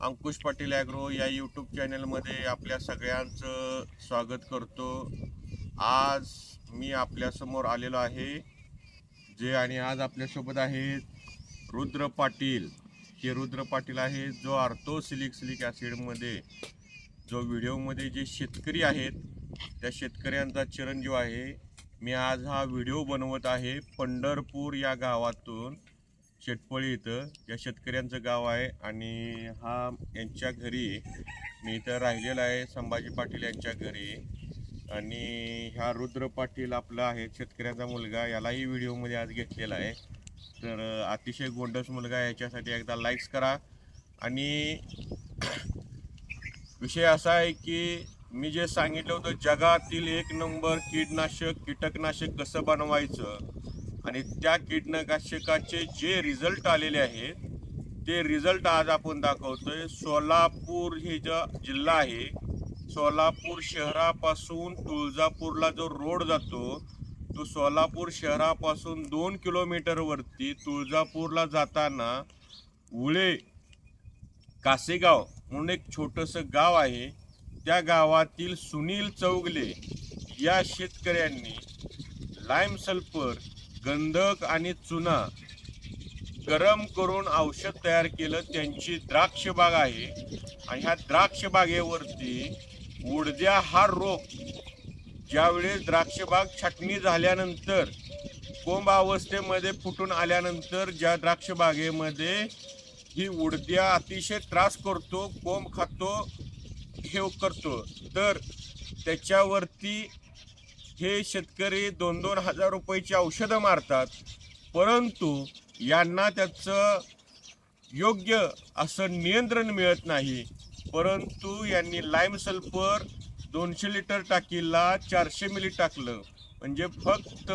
अंकुश Patil agro या YouTube चॅनलमध्ये आपल्या सगळ्यांचं स्वागत करतो। आज मी आपल्यासमोर आलेलो आहे आणि आज आपल्यासोबत आहेत रुद्र पाटील। हे रुद्र पाटील आहे जो आर्थोसिलिक ॲसिडमध्ये जो व्हिडिओमध्ये जे शेतकरी आहेत त्या शेतकऱ्यांचा चिरंजीव आहे। मी आज हा व्हिडिओ बनवत आहे पंढरपूर या गावातून, शेटपळी इथं या शेतकऱ्यांचं गाव आहे आणि हा यांच्या घरी मी इथं राहिलेला आहे, संभाजी पाटील यांच्या घरी। आणि ह्या रुद्र पाटील आपला आहे शेतकऱ्याचा मुलगा, यालाही व्हिडिओमध्ये आज घेतलेला आहे। तर अतिशय गोंडस मुलगा आहे, याच्यासाठी एकदा लाईक्स करा। आणि विषय असा आहे की मी जे सांगितलं होतं जगातील एक नंबर कीटकनाशक कसं बनवायचं आणि त्या कीटकनाशकाचे जे रिझल्ट आलेले आहेत ते रिझल्ट आज आपण दाखवतोय। सोलापूर हे जो जिल्हा आहे, सोलापूर शहरापासून तुळजापूरला जो रोड जातो तो सोलापूर शहरापासून 2 किलोमीटरवरती तुळजापूरला जाताना उळे कासेगाव म्हणून एक छोटंसं गाव आहे, त्या गावातील सुनील चौगले या शेतकऱ्यांनी लाईम सल्फर, गंधक आणि चुना गरम करून औषध तयार केलं। त्यांची द्राक्ष बाग आहे आणि ह्या द्राक्ष बागेवरती उडद्या हा रोग, ज्यावेळेस द्राक्ष बाग छाटणी झाल्यानंतर कोंब अवस्थेमध्ये फुटून आल्यानंतर ज्या द्राक्ष बागेमध्ये ही उडद्या अतिशय त्रास करतो, कोंब खातो, हे करतो, तर त्याच्यावरती हे शेतकरी 2-2 हजार रुपयाची औषधं मारतात, परंतु यांना त्याचं योग्य असं नियंत्रण मिळत नाही। परंतु यांनी लाईम सल्फर 200 लिटर टाकीला 400 मिली टाकलं, म्हणजे फक्त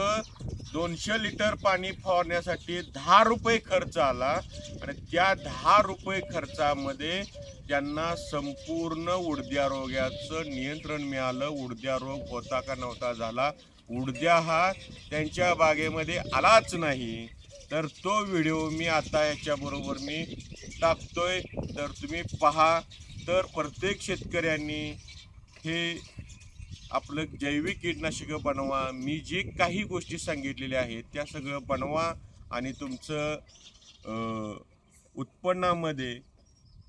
200 लिटर पाणी फवारण्यासाठी 10 रुपये खर्च आला आणि त्या 10 रुपये खर्चामध्ये त्यांना संपूर्ण उडद्या रोगाचं नियंत्रण मिळालं। उडद्या रोग होता का नव्हता झाला, उडद्या हा त्यांच्या बागेमध्ये आलाच नाही। तर तो व्हिडिओ मी आता याच्याबरोबर मी टाकतोय, तर तुम्ही पहा। तर प्रत्येक शेतकऱ्यांनी हे आपलं जैविक कीटकनाशक बनवा। मी जे काही गोष्टी सांगितलेल्या आहेत त्या सगळं बनवा आणि तुमचं उत्पन्नामध्ये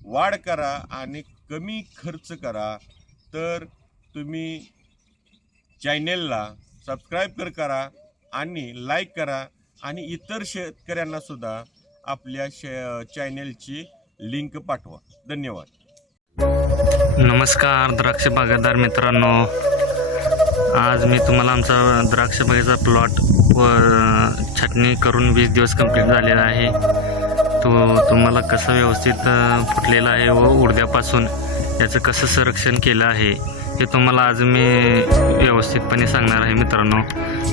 वाढ करा आणि कमी खर्च करा। तर तुम्ही चॅनेलला सबस्क्राईब करा आणि लाईक करा आणि इतर शेतकऱ्यांना सुद्धा आपल्या चॅनेलची लिंक पाठवा। धन्यवाद। नमस्कार द्राक्ष बागायतदार मित्रांनो, आज मी तुम्हाला आमचा द्राक्ष बागेचा प्लॉट व छाटणी करून 20 दिवस कंप्लीट झालेला आहे, तो तुम्हाला कसा व्यवस्थित फुटलेला आहे व उडद्यापासून याचं कसं संरक्षण केलं आहे हे तुम्हाला आज मी व्यवस्थितपणे सांगणार आहे। मित्रांनो,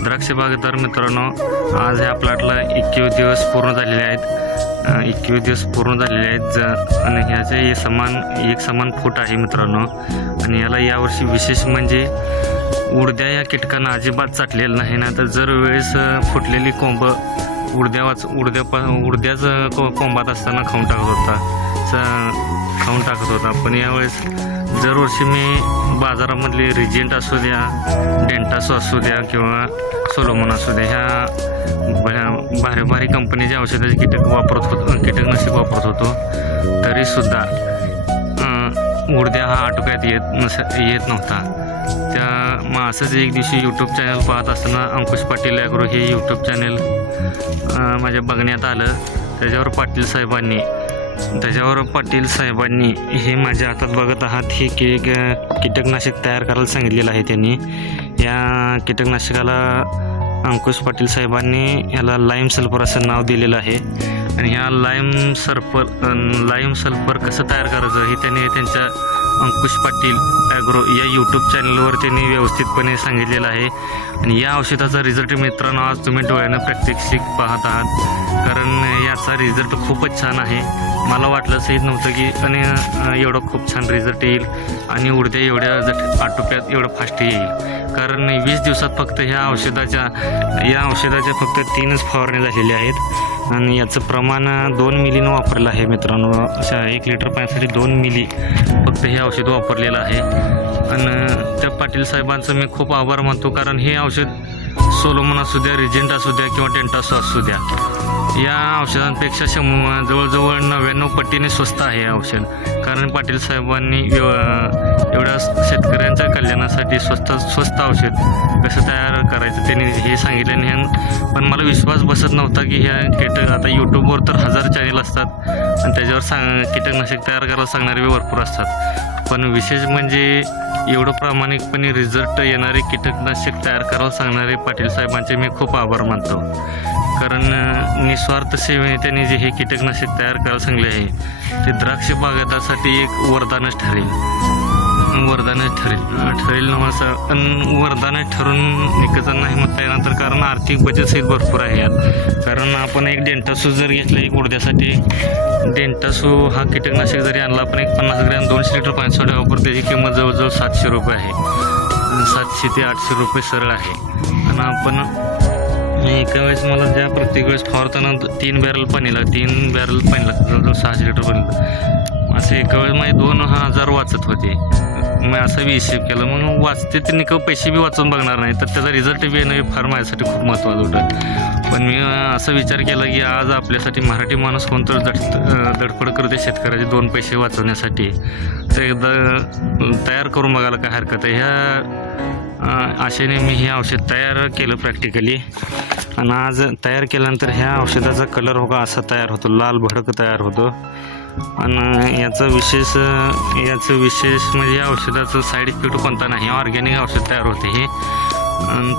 द्राक्ष बागेदार मित्रांनो, आज ह्या प्लॉटला 21 दिवस पूर्ण झालेले आहेत, 21 दिवस पूर्ण झालेले आहेत आणि ह्याचे एक समान फूट आहे मित्रांनो। आणि याला यावर्षी विशेष म्हणजे उडद्या या कीटकांना अजिबात चाटलेलं नाही ना, तर जर वेळेस फुटलेली कोंब उडद्याचं कोंबात असताना खाऊन टाकत होता, पण यावेळेस दरवर्षी मी बाजारामधली रिजेंट असू द्या, डेंटासो असू द्या किंवा सोलोमन असू द्या, ह्या भारी कंपनीच्या औषधाचे कीटकनाशक वापरत होतो, तरीसुद्धा उडद्या हा आटोक्यात येत नव्हता। मग असंच एक दिवशी यूट्यूब चॅनल पाहत असताना अंकुश पाटील ॲग्रो हे यूट्यूब चॅनल माझ्या बघण्यात आलं। त्याच्यावर पाटील साहेबांनी हे माझ्या हातात बघत आहात, हे कीटकनाशक तयार करायला सांगितलेलं आहे त्यांनी। या कीटकनाशकाला अंकुश पाटील साहेबांनी याला लाईम सल्फर असं नाव दिलेलं आहे आणि ह्या लाईम सल्फर कसं तयार करायचं हे त्यांनी त्यांच्या अंकुश पाटील ॲग्रो या यूट्यूब चॅनलवर त्यांनी व्यवस्थितपणे सांगितलेलं आहे. आणि या औषधाचा रिझल्ट मित्रांनो आज तुम्ही डोळ्यानं प्रात्यक्षिक पाहत आहात, कारण याचा रिझल्ट खूपच छान आहे. मला वाटलंच नव्हतं की आणि एवढं खूप छान रिझल्ट येईल आणि उडद्या एवढ्या आटोप्यात एवढं फास्ट येईल. कारण 20 दिवसात फक्त या औषधाच्या फक्त 3च फवारण्या झालेल्या आहेत आणि याचं प्रमाण 2 मिलीनं वापरलं आहे मित्रांनो. अशा 1 लिटर पाण्यासाठी 2 मिली फक्त हे औषध वापरलेलं आहे. आणि त्या पाटील साहेबांचं मी खूप आभार मानतो, कारण हे औषध सोलोमन असू द्या, रिजेंट असू द्या किंवा टेंटासो असू द्या, या औषधांपेक्षा जवळजवळ 99 पटीने स्वस्त आहे हे औषध. कारण पाटील साहेबांनी एवढ्या शेतकऱ्यांच्या कल्याणासाठी स्वस्त औषध कसं तयार करायचं त्यांनी हे सांगितलं. आणि पण मला विश्वास बसत नव्हता की ह्या आता यूट्यूबवर तर 1000 चॅनेल असतात आणि त्याच्यावर कीटकनाशक तयार करायला सांगणारे बी भरपूर असतात. पण विशेष म्हणजे एवढं प्रामाणिकपणे रिझल्ट येणारे कीटकनाशक तयार करायला सांगणारे पाटील साहेबांचे मी खूप आभार मानतो. कारण निस्वार्थ सेवेने त्यांनी जे हे कीटकनाशक तयार करायला सांगले आहे ते द्राक्ष बागायतासाठी एक वरदानच ठरेल नव्हतं. पण वरदान ठरून निकचा नाही म्हणता येणार, तर कारण आर्थिक बचतही भरपूर आहे यात. कारण आपण एक डेंटासू जर घेतला एक उडद्यासाठी, डेंटासू हा कीटकनाशक जरी आणला आपण एक 50 ग्रॅम 200 लिटर पाणी सोडा वापरतो, त्याची किंमत जवळजवळ 700 रुपये आहे. 700 ते 800 रुपये सरळ आहे. आणि आपण एका वेळेस मला ज्या प्रत्येक वेळेस फवारताना 3 बॅरल पाणी लागतं, जवळजवळ 600 लिटर पाणी लागतं. असं एका वेळेस माझे 2000 वाचत होते. मग असा बी हिशेब केला, मग वाचते ते निकं पैसे बी वाचून बघणार नाही, तर त्याचा रिझल्ट बी येणं फार माझ्यासाठी खूप महत्त्वाचं होतं. पण मी असा विचार केला की आज आपल्यासाठी मराठी माणूस कोणतं धडपड करते शेतकऱ्याचे 2 पैसे वाचवण्यासाठी, तर एकदा तयार करून बघायला काय हरकत आहे. ह्या आशेने मी हे औषध तयार केलं प्रॅक्टिकली. आणि आज तयार केल्यानंतर ह्या औषधाचा कलर हो का असा तयार होतो, लाल भडक तयार होतो. आणि याचं विशेष म्हणजे या औषधाचं साईड इफेक्ट कोणता नाही, ऑर्गॅनिक औषध तयार होते हे.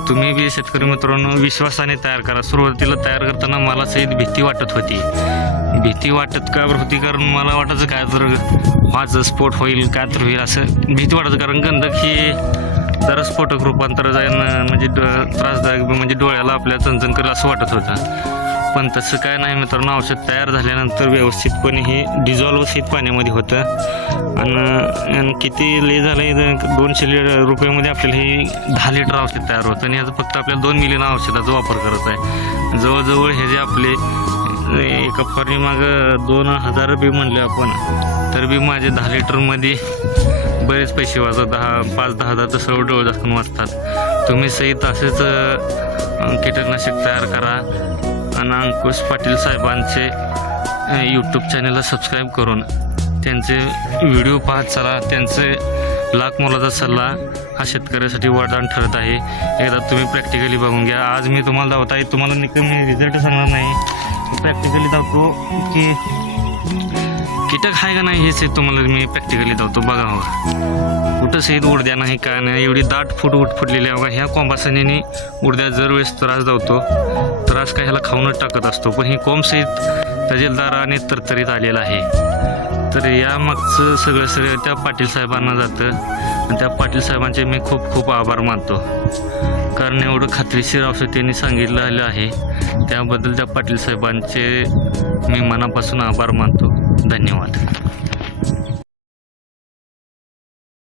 तुम्ही बी शेतकरी मित्रांनो विश्वासाने तयार करा. सुरुवातीला तयार करताना मला सहित भीती वाटत होती. का बरं होती, कारण मला वाटायचं काय तर स्फोट होईल, काय तर होईल असं भीती वाटायचं. कारण गंधक ही जरा स्फोटक रूपांतर जाईन म्हणजे त्रासदायक, म्हणजे डोळ्याला आपल्या चणचण करेल असं वाटत होतं. पण तसं काय नाही मित्रांनो, औषध तयार झाल्यानंतर व्यवस्थितपणे हे डिझॉल्व शीत पाण्यामध्ये होतं. आणि किती ले झालं 200 रुपयामध्ये आपल्याला हे 10 लिटर औषध तयार होतं. आणि याचं फक्त आपल्याला 2 मिलीनं औषधाचा वापर करत आहे. जवळजवळ हे जे आपले एका फॉर्मी मागं 2000 रुपये म्हणले आपण, तर बी माझे 10 लिटरमध्ये बरेच पैसे वाचतात. 5-10 हजार तर सर्व डोळे दाखवून वाचतात. तुम्ही सहित असेच कीटकनाशक तयार करा आणि अंकुश पाटील साहेबांचे यूट्यूब चॅनलला सबस्क्राईब करून त्यांचे व्हिडिओ पाहत चला. त्यांचे लाख मोलाचा सल्ला हा शेतकऱ्यासाठी वरदान ठरत आहे. एकदा तुम्ही प्रॅक्टिकली बघून घ्या. आज मी तुम्हाला दावत आहे, तुम्हाला मी रिझल्ट सांगणार नाही, प्रॅक्टिकली दावतो की कीटक आहे का नाही हेच तुम्हाला मी प्रॅक्टिकली दावतो. बघा हो, कुठं सहित उडद्या नाही काय नाही, एवढी दाट फुटलेली आहे बघा. ह्या कोंबासनीने उडद्या जर वेळेस त्रास दावतो, त्रास काय ह्याला खाऊनच टाकत असतो, पण ही कोंब सहित तजेलदाराने तरतरीत आलेला आहे. तर या मागचं सगळं त्या पाटील साहेबांना जातं आणि त्या पाटील साहेबांचे मी खूप आभार मानतो. कारण एवढं खात्रीशीर औषध त्यांनी सांगितलेलं आहे, त्याबद्दल त्या पाटील साहेबांचे मी मनापासून आभार मानतो. धन्यवाद.